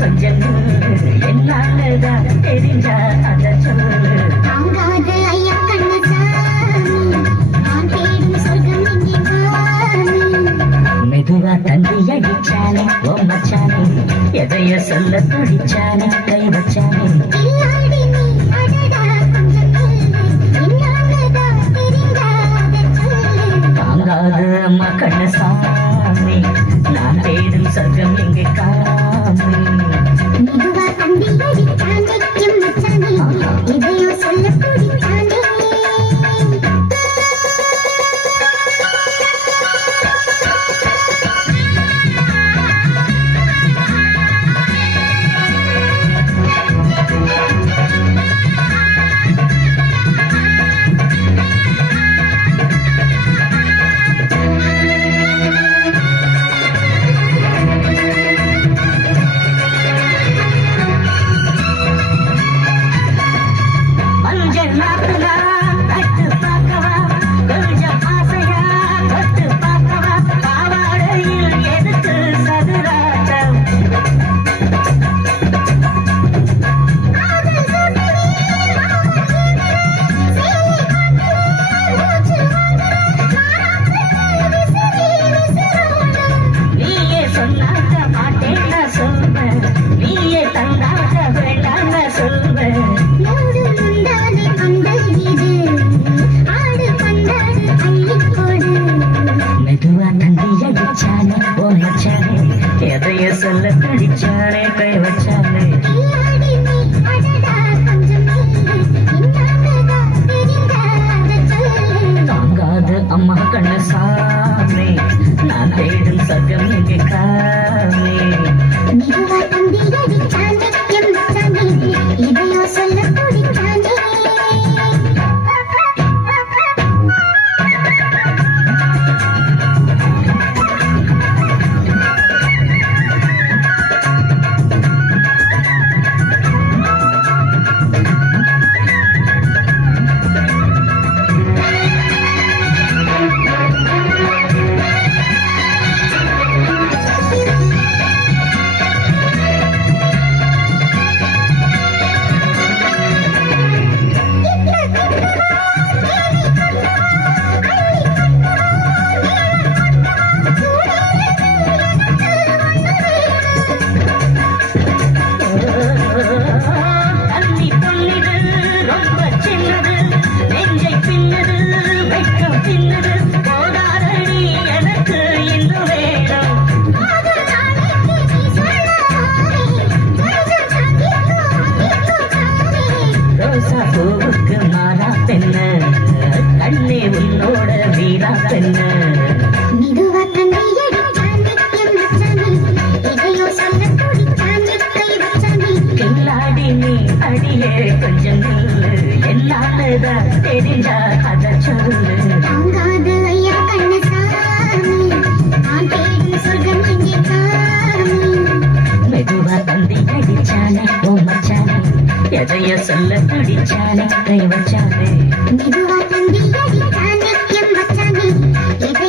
கொஞ்சம் என்னாலதான் தெரிஞ்சா அத சொல்லு. தாங்காது ஐயா கண்ணசாமி, நான் தேடும் சொர்க்கம் இங்கே காமி. மெதுவா தந்தி அடிச்சானே ஓ மச்சானே, எதைய சொல்ல துடிச்சானே கை வச்சானே. கில்லாடி நீ அடடா கொஞ்சம் நில்லு, என்னாலதான் தெரிஞ்சா அத சொல்லு. தாங்காது அம்மா கண்ணசாமி, நான் தேடும் சொர்க்கம் இங்கே காமி. மெதுவா தந்தி அடிச்சானே எம் மச்சானே, எதையோ சொல்ல துடிச்சானே. மஞ்சள் நாட்டுல தட்டு பார்க்கவா, கொஞ்சம் ஆசையா தொட்டு பார்க்கவா, பாவாடையில் எதுக்கு சதுராட்டம். நீயே சொன்னாக்க மாட்டேன்னா சொல்வேன், நீயே தந்தாக்க வேண்டாம்னா சொல்வேன். மூடு முந்தாது பந்தல் இது, ஆடு பந்தாடு அள்ளிக் கொடு. மெதுவா தந்தி அடிச்சானே ஓ மச்சானே, எதைய சொல்ல துடிச்சானே கை வச்சானே. கில்லாடி நீ அடடா கொஞ்சம் நில்லு, என்னாலதான் தெரிஞ்சா அத சொல்லு. தாங்காது அம்மா கண்ணசாமி, நான் தேடும் சகம் இங்கே காமி. மெதுவா தந்தி அடிச்சானே எம் மச்சானே, எதையோ சொல்ல துடிச்சானே. தண்ணி பொன்னிது ரொம்ப சின்னது, நெஞ்சை பின்னது வெட்கம் பின்னது, போதாதடி எனக்கு இன்று வேணும். ரோசா பூவுக்கு மாறா பெண்ண, கண்ணே உன்னோட வீரா பெண்ண. மெதுவா தந்தி அடிச்சானே எம் மச்சானே, எதையோ சொல்ல துடிச்சானே கை வச்சானே. கில்லாடி நீ அடியே கொஞ்சம் நில்லு, என்னாலதான் தெரிஞ்சா அத சொல்லு. தாங்காது ஐயா கண்ணசாமி, நான் தேடும் சொர்க்கம் இங்கே காமி. மெதுவா தந்தி அடிச்சானே ஓ மச்சானே, எதைய சொல்ல துடிச்சானே கை வச்சானே. மெதுவா தந்தி அடிச்சானே எம் மச்சானே, எதையோ